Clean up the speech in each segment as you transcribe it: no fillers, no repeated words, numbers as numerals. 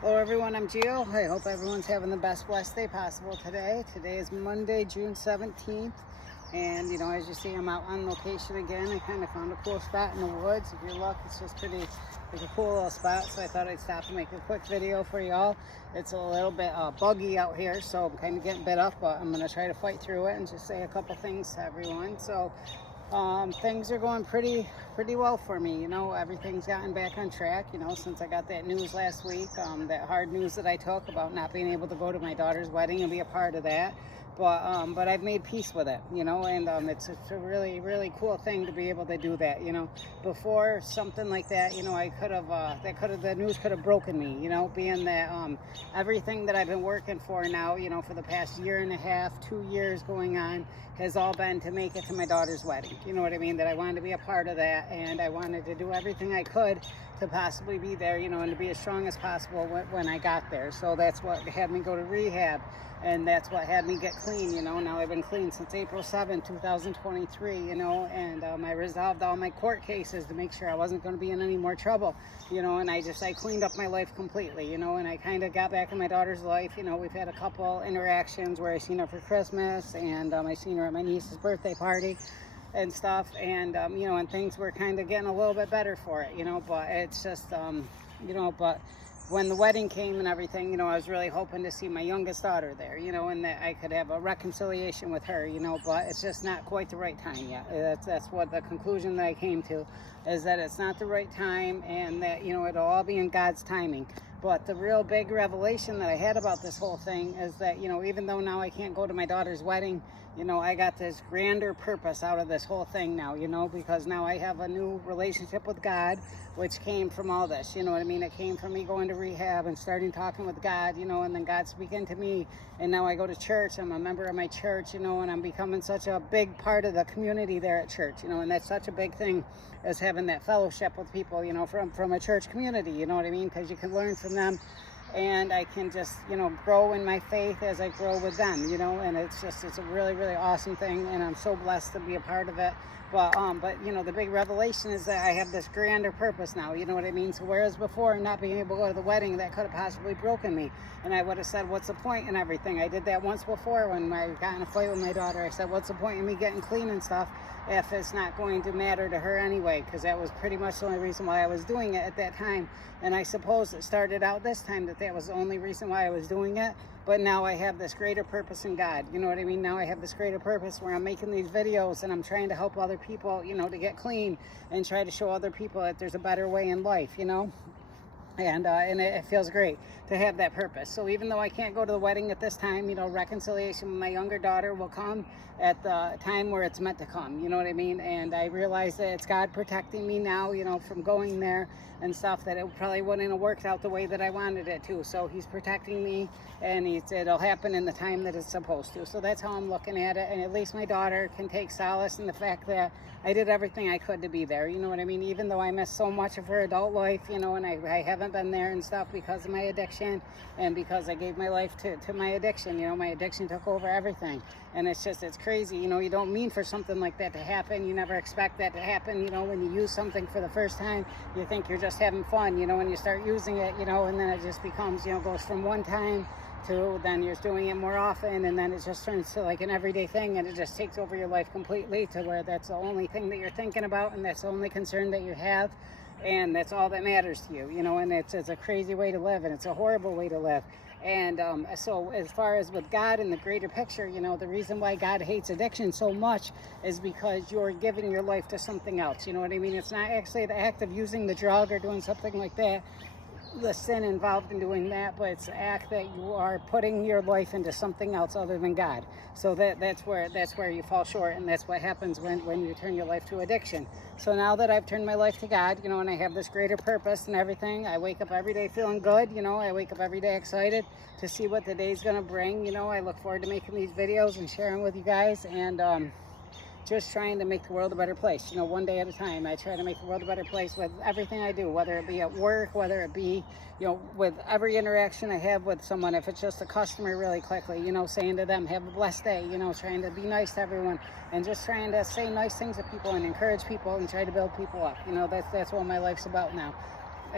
Hello everyone, I'm Gio. I hope everyone's having the best blessed day possible today. Today is Monday, June 17th. And as you see, I'm out on location again. I kind of found a cool spot in the woods. If you look, it's just pretty, like a cool little spot. So I thought I'd stop and make a quick video for y'all. It's a little bit buggy out here, so I'm kind of getting bit up, but I'm going to try to fight through it and just say a couple things to everyone. So things are going pretty well for me. Everything's gotten back on track, since I got that news last week, that hard news that I took about not being able to go to my daughter's wedding and be a part of that. But I've made peace with it, and it's a really cool thing to be able to do that. Before something like that, the news could have broken me, being that everything that I've been working for now, for the past year and a half, 2 years going on, has all been to make it to my daughter's wedding. You know what I mean? That I wanted to be a part of that, and I wanted to do everything I could to possibly be there, and to be as strong as possible when I got there. So that's what had me go to rehab, and that's what had me get clean. Now I've been clean since April 7, 2023, and I resolved all my court cases to make sure I wasn't going to be in any more trouble, and I cleaned up my life completely, and I kind of got back in my daughter's life. We've had a couple interactions where I seen her for Christmas, and I seen her at my niece's birthday party and stuff, and and things were kind of getting a little bit better for it, but it's just but when the wedding came and everything, I was really hoping to see my youngest daughter there, and that I could have a reconciliation with her, but it's just not quite the right time yet. That's what the conclusion that I came to, is that it's not the right time, and that it'll all be in God's timing. But the real big revelation that I had about this whole thing is that, even though now I can't go to my daughter's wedding, I got this grander purpose out of this whole thing now, because now I have a new relationship with God, which came from all this, you know what I mean? It came from me going to rehab and starting talking with God, and then God speaking to me. And now I go to church. I'm a member of my church, and I'm becoming such a big part of the community there at church, and that's such a big thing, as having that fellowship with people, from a church community, you know what I mean? Because you can learn from them, and I can just, grow in my faith as I grow with them, and it's a really awesome thing, and I'm so blessed to be a part of it. But the big revelation is that I have this grander purpose now, you know what I mean? So whereas before, not being able to go to the wedding, that could have possibly broken me, and I would have said, what's the point, and everything. I did that once before when I got in a fight with my daughter. I said, what's the point in me getting clean and stuff if it's not going to matter to her anyway? Because that was pretty much the only reason why I was doing it at that time. And I suppose it started out this time that was the only reason why I was doing it. But now I have this greater purpose in God. You know what I mean? Now I have this greater purpose where I'm making these videos, and I'm trying to help other people, to get clean, and try to show other people that there's a better way in life, And it feels great to have that purpose. So even though I can't go to the wedding at this time, reconciliation with my younger daughter will come at the time where it's meant to come, you know what I mean? And I realize that it's God protecting me now, from going there and stuff, that it probably wouldn't have worked out the way that I wanted it to. So he's protecting me, and it'll happen in the time that it's supposed to. So that's how I'm looking at it. And at least my daughter can take solace in the fact that I did everything I could to be there, you know what I mean? Even though I missed so much of her adult life, and I haven't been there and stuff because of my addiction, and because I gave my life to my addiction. My addiction took over everything. And it's crazy. You don't mean for something like that to happen. You never expect that to happen. When you use something for the first time, you think you're just having fun, when you start using it, and then it just becomes, goes from one time to then you're doing it more often, and then it just turns to like an everyday thing, and it just takes over your life completely, to where that's the only thing that you're thinking about, and that's the only concern that you have, and that's all that matters to you, and it's a crazy way to live, and it's a horrible way to live. And so as far as with God and the greater picture, the reason why God hates addiction so much is because you're giving your life to something else, you know what I mean? It's not actually the act of using the drug or doing something like that, the sin involved in doing that, but it's the act that you are putting your life into something else other than God. So that's where you fall short, and that's what happens when you turn your life to addiction. So now that I've turned my life to God, and I have this greater purpose and everything, I wake up every day feeling good, I wake up every day excited to see what the day's gonna bring. I look forward to making these videos and sharing with you guys, and just trying to make the world a better place, one day at a time. I try to make the world a better place with everything I do, whether it be at work, whether it be, with every interaction I have with someone. If it's just a customer, really quickly, saying to them, have a blessed day, trying to be nice to everyone, and just trying to say nice things to people and encourage people and try to build people up. That's what my life's about now.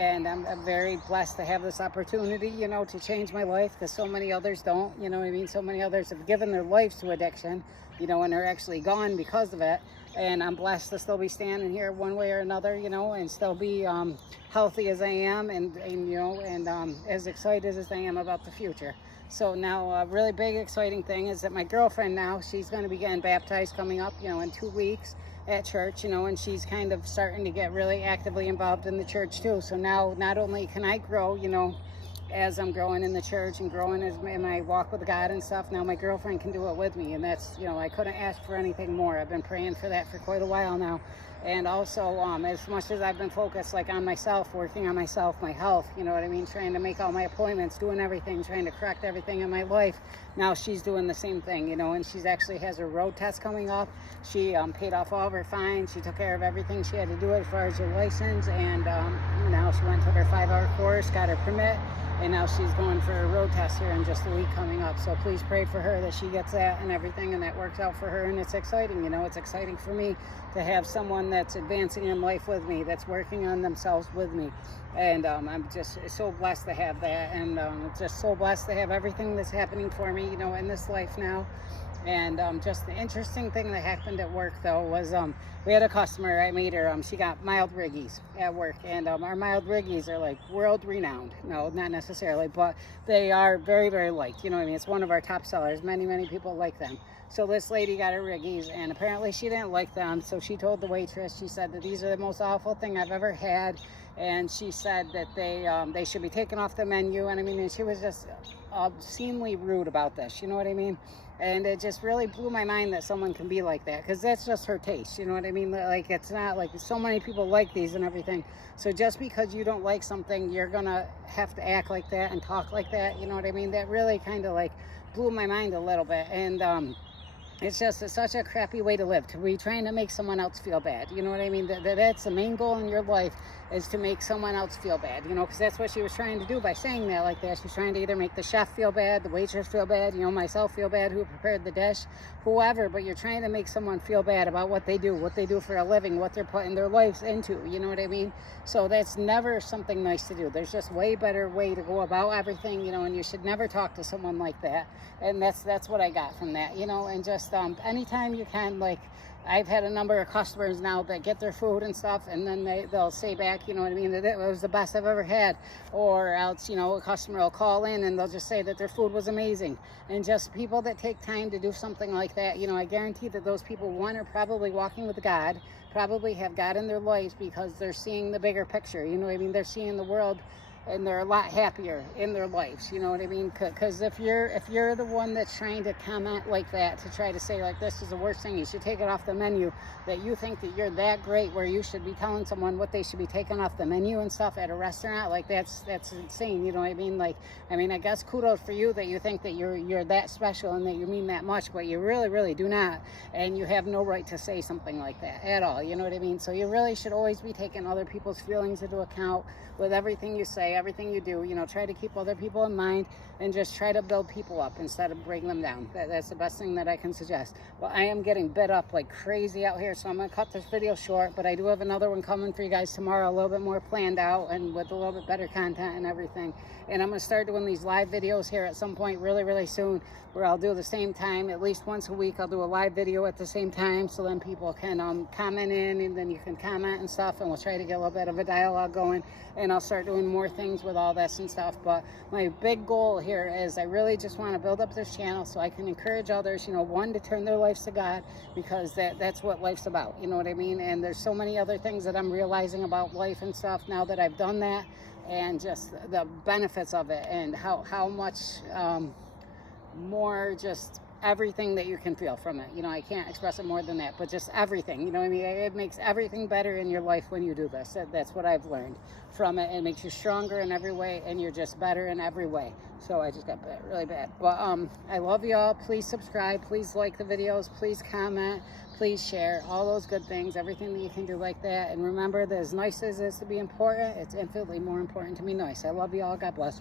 And I'm very blessed to have this opportunity, you know, to change my life, because so many others don't, you know what I mean? So many others have given their lives to addiction, you know, and are actually gone because of it. And I'm blessed to still be standing here one way or another, you know, and still be healthy as I am, and you know, and as excited as I am about the future. So now a really big exciting thing is that my girlfriend now, she's going to be getting baptized coming up, you know, in 2 weeks at church, you know, and she's kind of starting to get really actively involved in the church too. So now not only can I grow, you know, as I'm growing in the church and growing in my walk with God and stuff, now my girlfriend can do it with me, and that's, you know, I couldn't ask for anything more. I've been praying for that for quite a while now. And also, as much as I've been focused like on myself, working on myself, my health, you know what I mean, trying to make all my appointments, doing everything, trying to correct everything in my life, now she's doing the same thing, you know, and she's actually has her road test coming up. She paid off all of her fines. She took care of everything she had to do as far as her license, and now she went to her 5-hour course, got her permit, and now she's going for a road test here in just a week coming up. So please pray for her that she gets that and everything, and that works out for her. And it's exciting, you know, it's exciting for me to have someone that's advancing in life with me, that's working on themselves with me. And I'm just so blessed to have that, and just so blessed to have everything that's happening for me, you know, in this life now. And just the interesting thing that happened at work though was we had a customer. I made her, she got mild riggies at work, and our mild riggies are like world renowned. No, not necessarily, but they are very, very liked, you know what I mean? It's one of our top sellers. Many people like them. So this lady got her riggies, and apparently she didn't like them, so she told the waitress, she said that these are the most awful thing I've ever had, and she said that they should be taken off the menu. And I mean, and she was just obscenely rude about this, you know what I mean? And it just really blew my mind that someone can be like that, because that's just her taste, you know what I mean? Like, it's not like so many people like these and everything. So just because you don't like something, you're gonna have to act like that and talk like that, you know what I mean? That really kind of like blew my mind a little bit. And it's such a crappy way to live, to be trying to make someone else feel bad. You know what I mean? That's the main goal in your life, is to make someone else feel bad, you know, because that's what she was trying to do by saying that like that. She's trying to either make the chef feel bad, the waitress feel bad, you know, myself feel bad, who prepared the dish, whoever, but you're trying to make someone feel bad about what they do for a living, what they're putting their lives into, you know what I mean? So that's never something nice to do. There's just way better way to go about everything, you know, and you should never talk to someone like that. And that's what I got from that, you know. And just anytime you can, like, I've had a number of customers now that get their food and stuff, and then they'll say back, you know what I mean, that it was the best I've ever had. Or else, you know, a customer will call in and they'll just say that their food was amazing. And just people that take time to do something like that, you know, I guarantee that those people, one, are probably walking with God, probably have God in their lives, because they're seeing the bigger picture, you know what I mean? They're seeing the world, and they're a lot happier in their lives, you know what I mean? Because if you're the one that's trying to comment like that, to try to say like, this is the worst thing, you should take it off the menu, that you think that you're that great where you should be telling someone what they should be taking off the menu and stuff at a restaurant, like that's insane, you know what I mean? Like, I mean, I guess kudos for you that you think that you're that special and that you mean that much, but you really do not, and you have no right to say something like that at all, you know what I mean? So you really should always be taking other people's feelings into account with everything you say, everything you do. You know, try to keep other people in mind, and just try to build people up instead of bring them down. That's the best thing that I can suggest. Well, I am getting bit up like crazy out here, so I'm gonna cut this video short, but I do have another one coming for you guys tomorrow, a little bit more planned out and with a little bit better content and everything. And I'm gonna start doing these live videos here at some point really soon, where I'll do the same time, at least once a week. I'll do a live video at the same time, so then people can comment in, and then you can comment and stuff, and we'll try to get a little bit of a dialogue going. And I'll start doing more things with all this and stuff. But my big goal here is I really just want to build up this channel so I can encourage others, you know, one, to turn their lives to God, because that's what life's about, you know what I mean? And there's so many other things that I'm realizing about life and stuff now that I've done that, and just the benefits of it, and how much more just everything that you can feel from it. You know, I can't express it more than that, but just everything, you know what I mean? It makes everything better in your life when you do this. That's what I've learned from it. It makes you stronger in every way, and you're just better in every way. So I just got bit really bad. But I love y'all. Please subscribe. Please like the videos. Please comment. Please share. All those good things. Everything that you can do like that. And remember that as nice as it is to be important, it's infinitely more important to be nice. I love y'all. God bless.